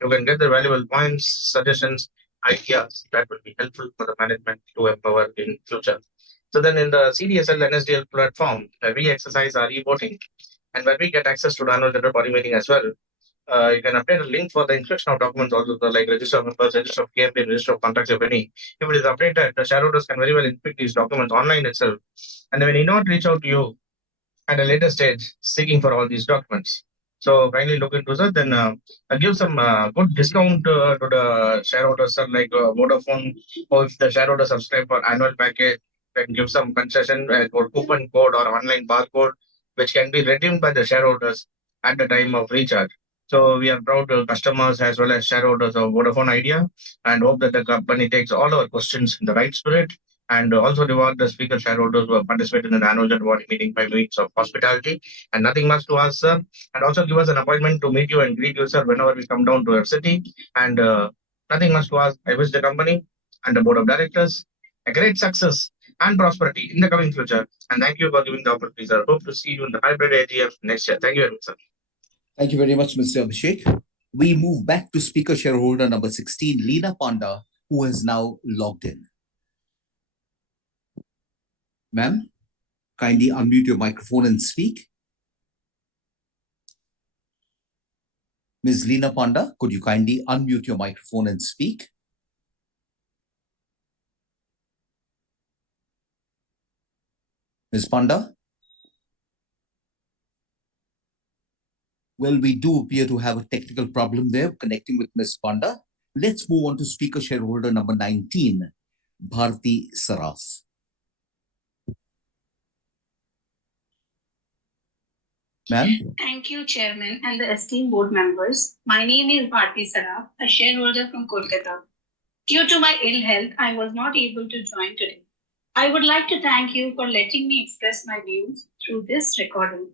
You can get the valuable points, suggestions, ideas that will be helpful for the management to empower in future. So then in the CDSL NSDL platform, we exercise our e-voting, and when we get access to the annual general body meeting as well, you can update a link for the inspection of documents, also like register of members, register of KMP, register of contacts, if any. If it is updated, the shareholders can very well inspect these documents online itself, and they may not reach out to you at a later stage seeking for all these documents. So kindly look into that. Then give some good discount to the shareholders, sir, like Vodafone, or if the shareholders subscribe for annual package, can give some concession or coupon code or online barcode, which can be redeemed by the shareholders at the time of recharge. So we are proud customers as well as shareholders of Vodafone Idea, and hope that the company takes all our questions in the right spirit, and also reward the speaker shareholders who have participated in the annual general body meeting by means of hospitality. And nothing much to ask, sir. And also give us an appointment to meet you and greet you, sir, whenever we come down to your city. And nothing much to ask. I wish the company and the board of directors a great success and prosperity in the coming future. And thank you for giving the opportunity, sir. Hope to see you in the hybrid AGM next year. Thank you very much, sir. Thank you very much, Mr. Abhishek. We move back to speaker shareholder number 16, Leena Panda, who has now logged in. Ma'am, kindly unmute your microphone and speak. Ms. Leena Panda, could you kindly unmute your microphone and speak? Ms. Panda? Well, we do appear to have a technical problem there connecting with Ms. Panda. Let's move on to speaker shareholder number 19, Bharti Saraf. Ma'am? Thank you, Chairman and the esteemed board members. My name is Bharti Saraf, a shareholder from Kolkata. Due to my ill health, I was not able to join today. I would like to thank you for letting me express my views through this recording.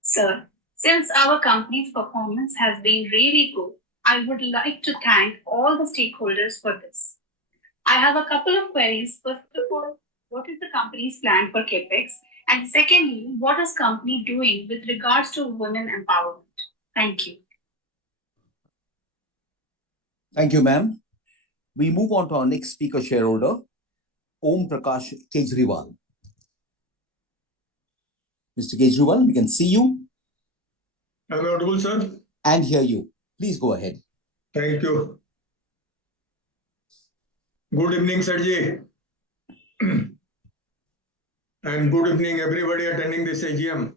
Sir, since our company's performance has been really good, I would like to thank all the stakeholders for this. I have a couple of queries. First of all, what is the company's plan for CapEx? And secondly, what is company doing with regards to women empowerment? Thank you. Thank you, ma'am. We move on to our next speaker shareholder, Om Prakash Kejriwal. Mr. Kejriwal, we can see you. Am I audible, sir? And hear you. Please go ahead. Thank you. Good evening, Sirji. And good evening, everybody attending this AGM.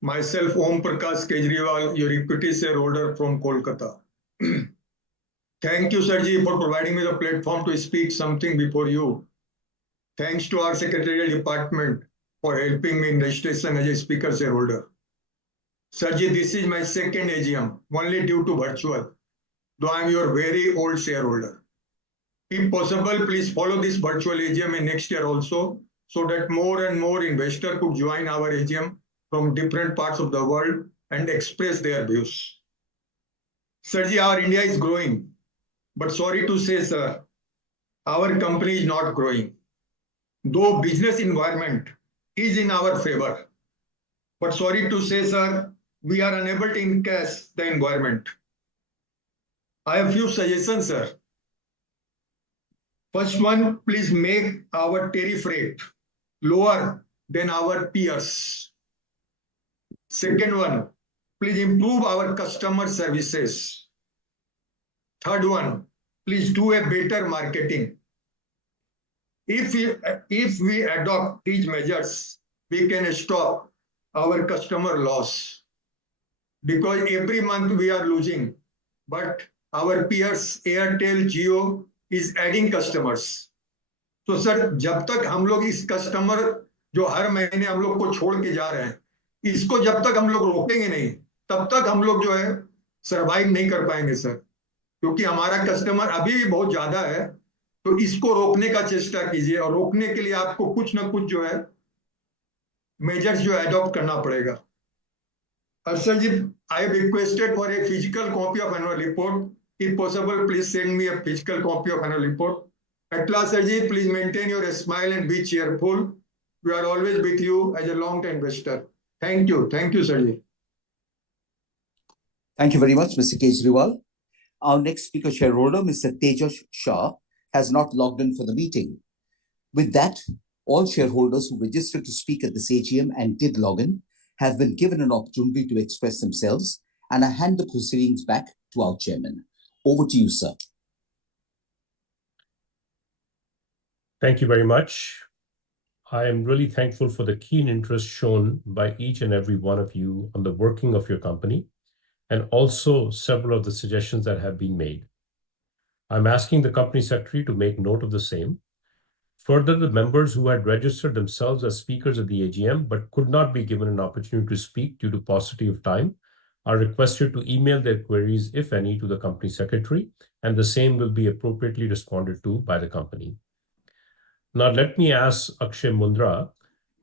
Myself, Om Prakash Kejriwal, your equity shareholder from Kolkata. Thank you, Sirji, for providing me the platform to speak something before you. Thanks to our secretarial department for helping me in registration as a speaker shareholder. Sirji, this is my second AGM, only due to virtual, though I am your very old shareholder. If possible, please follow this virtual AGM in next year also, so that more and more investors could join our AGM from different parts of the world and express their views. Sirji, our India is growing, but sorry to say, sir, our company is not growing. Though business environment is in our favor, but sorry to say, sir, we are unable to encash the environment. I have few suggestions, sir. First one, please make our tariff rate lower than our peers. Second one, please improve our customer services. Third one, please do a better marketing. If we adopt these measures, we can stop our customer loss. Because every month we are losing, but our peers, Airtel, Jio, is adding customers. तो sir जब तक हम लोग इस customer जो हर महीने हम लोग को छोड़ के जा रहे हैं, इसको जब तक हम लोग रोकेंगे नहीं, तब तक हम लोग जो है सरवाइव नहीं कर पाएंगे सर, क्योंकि हमारा कस्टमर अभी भी बहुत ज्यादा है. तो इसको रोकने का चेष्टा कीजिए, और रोकने के लिए आपको कुछ ना कुछ जो है मेजर्स जो एडॉप्ट करना पड़ेगा. Sir, I have requested for a physical copy of annual report. If possible, please send me a physical copy of annual report. At last, Sir, please maintain your smile and be cheerful. We are always with you as a long-time investor. Thank you. Thank you, Sir. Thank you very much, Mr. Kejriwal. Our next speaker shareholder, Mr. Tejas Shah, has not logged in for the meeting. With that, all shareholders who registered to speak at this AGM and did log in have been given an opportunity to express themselves, and I hand the proceedings back to our chairman. Over to you, sir. Thank you very much. I am really thankful for the keen interest shown by each and every one of you on the working of your company, and also several of the suggestions that have been made. I'm asking the company secretary to make note of the same. Further, the members who had registered themselves as speakers at the AGM but could not be given an opportunity to speak due to paucity of time are requested to email their queries, if any, to the company secretary, and the same will be appropriately responded to by the company. Now, let me ask Akshay Mundra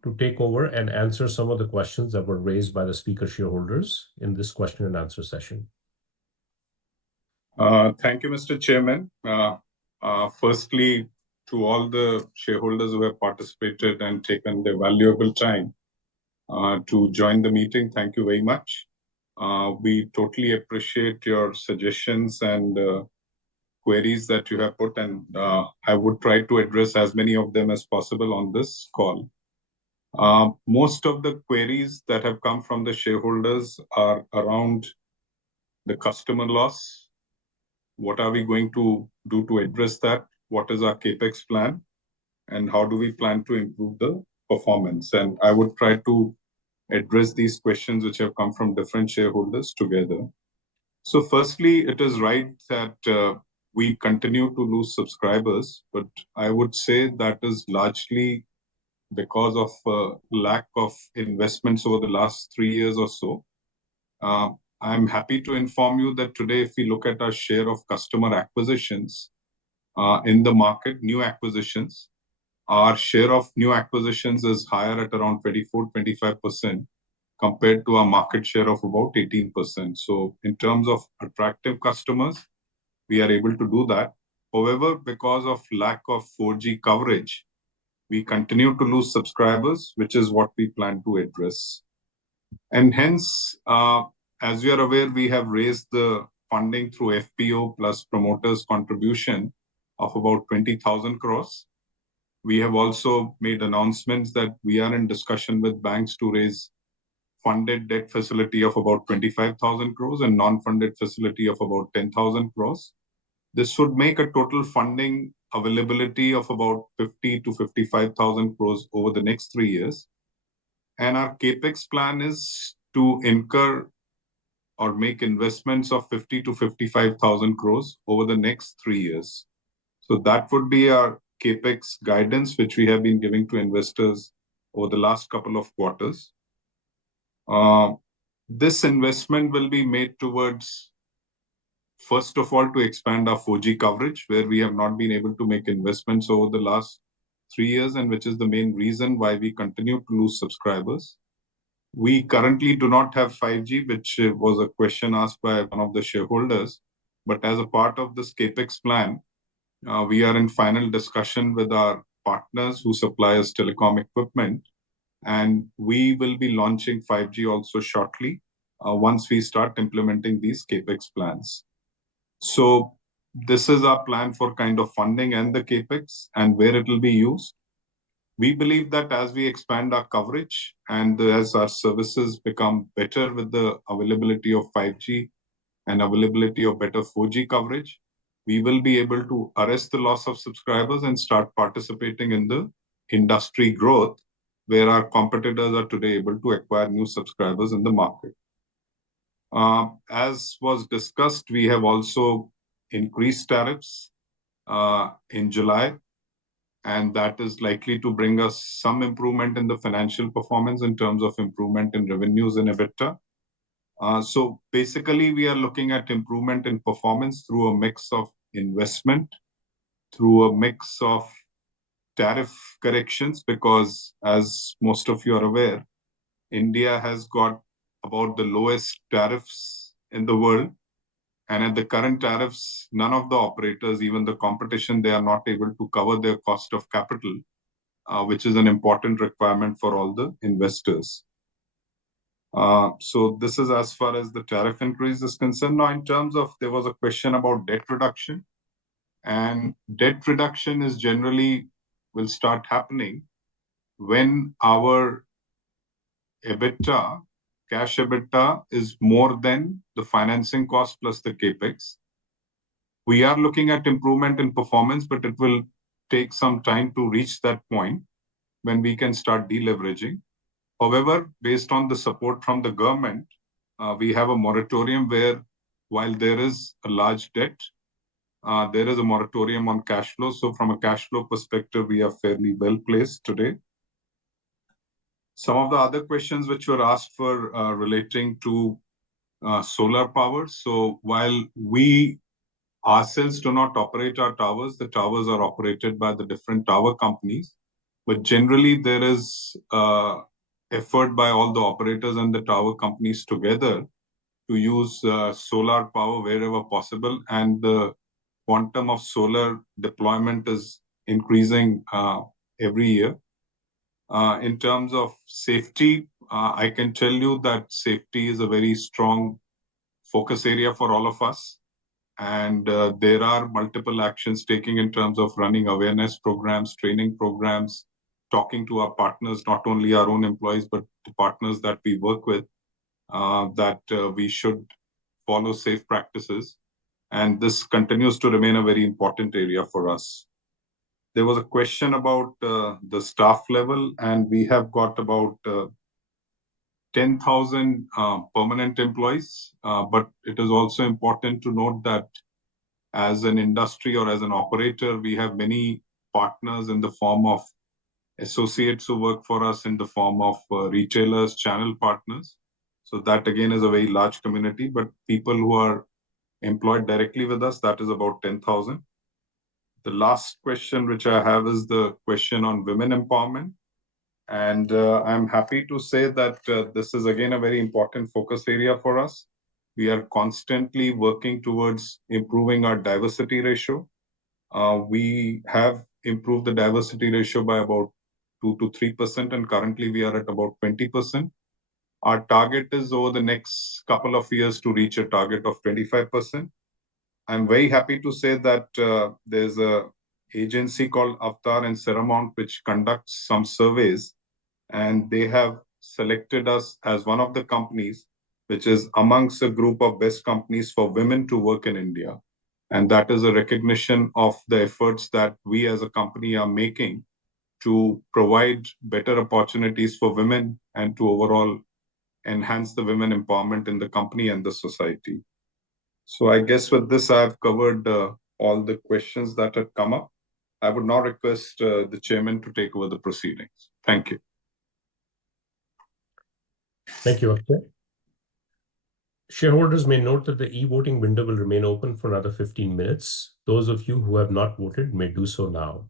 to take over and answer some of the questions that were raised by the speaker shareholders in this question and answer session. Thank you, Mr. Chairman. Firstly, to all the shareholders who have participated and taken their valuable time to join the meeting, thank you very much. We totally appreciate your suggestions and queries that you have put, and I would try to address as many of them as possible on this call. Most of the queries that have come from the shareholders are around the customer loss. What are we going to do to address that? What is our CAPEX plan? And how do we plan to improve the performance? And I would try to address these questions which have come from different shareholders together. So firstly, it is right that we continue to lose subscribers, but I would say that is largely because of lack of investments over the last 3 years or so. I'm happy to inform you that today, if we look at our share of customer acquisitions in the market, new acquisitions, our share of new acquisitions is higher at around 24-25% compared to our market share of about 18%. So in terms of attractive customers, we are able to do that. However, because of lack of 4G coverage, we continue to lose subscribers, which is what we plan to address. And hence, as you are aware, we have raised the funding through FPO plus promoters' contribution of about 20,000 crores. We have also made announcements that we are in discussion with banks to raise funded debt facility of about 25,000 crores and non-funded facility of about 10,000 crores. This would make a total funding availability of about 50 to 55,000 crores over the next 3 years. And our CAPEX plan is to incur or make investments of 50 to 55,000 crores over the next 3 years. So that would be our CAPEX guidance, which we have been giving to investors over the last couple of quarters. This investment will be made towards, first of all, to expand our 4G coverage, where we have not been able to make investments over the last 3 years, and which is the main reason why we continue to lose subscribers. We currently do not have 5G, which was a question asked by one of the shareholders. But as a part of this CAPEX plan, we are in final discussion with our partners who supply us telecom equipment, and we will be launching 5G also shortly once we start implementing these CAPEX plans. So this is our plan for kind of funding and the CAPEX and where it will be used. We believe that as we expand our coverage and as our services become better with the availability of 5G and availability of better 4G coverage, we will be able to arrest the loss of subscribers and start participating in the industry growth, where our competitors are today able to acquire new subscribers in the market. As was discussed, we have also increased tariffs in July, and that is likely to bring us some improvement in the financial performance in terms of improvement in revenues and EBITDA. So basically, we are looking at improvement in performance through a mix of investment, through a mix of tariff corrections, because as most of you are aware, India has got about the lowest tariffs in the world. And at the current tariffs, none of the operators, even the competition, they are not able to cover their cost of capital, which is an important requirement for all the investors. So this is as far as the tariff increase is concerned. Now, in terms of, there was a question about debt reduction. And debt reduction is generally will start happening when our EBITDA, cash EBITDA, is more than the financing cost plus the CAPEX. We are looking at improvement in performance, but it will take some time to reach that point. when we can start deleveraging. However, based on the support from the government, we have a moratorium where while there is a large debt, there is a moratorium on cash flow. So from a cash flow perspective, we are fairly well placed today. Some of the other questions which were asked for relating to solar power. So while we ourselves do not operate our towers, the towers are operated by the different tower companies. But generally, there is effort by all the operators and the tower companies together to use solar power wherever possible. And the quantum of solar deployment is increasing every year. In terms of safety, I can tell you that safety is a very strong focus area for all of us. And there are multiple actions taking in terms of running awareness programs, training programs, talking to our partners, not only our own employees, but the partners that we work with, that we should follow safe practices. And this continues to remain a very important area for us. There was a question about the staff level, and we have got about 10,000 permanent employees. But it is also important to note that as an industry or as an operator, we have many partners in the form of associates who work for us, in the form of retailers, channel partners. So that again is a very large community, but people who are employed directly with us, that is about 10,000. The last question which I have is the question on women empowerment. And I'm happy to say that this is again a very important focus area for us. We are constantly working towards improving our diversity ratio. We have improved the diversity ratio by about 2 to 3%, and currently we are at about 20%. Our target is over the next couple of years to reach a target of 25%. I'm very happy to say that there's a agency called Avatar and Seramount which conducts some surveys, and they have selected us as one of the companies which is amongst a group of best companies for women to work in India. And that is a recognition of the efforts that we as a company are making to provide better opportunities for women and to overall enhance the women empowerment in the company and the society. So I guess with this, I've covered all the questions that had come up. I would now request the chairman to take over the proceedings. Thank you. Thank you, Akshay. Shareholders may note that the e-voting window will remain open for another 15 minutes. Those of you who have not voted may do so now.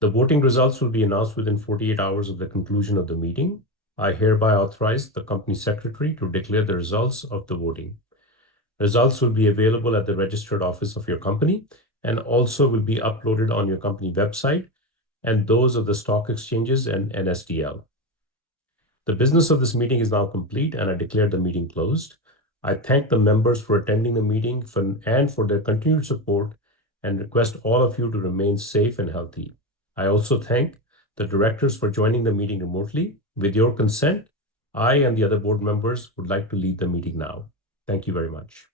The voting results will be announced within 48 hours of the conclusion of the meeting. I hereby authorize the company secretary to declare the results of the voting. Results will be available at the registered office of your company and also will be uploaded on your company website and those of the stock exchanges and NSDL. The business of this meeting is now complete, and I declare the meeting closed. I thank the members for attending the meeting and for their continued support, and request all of you to remain safe and healthy. I also thank the directors for joining the meeting remotely. With your consent, I and the other board members would like to leave the meeting now. Thank you very much.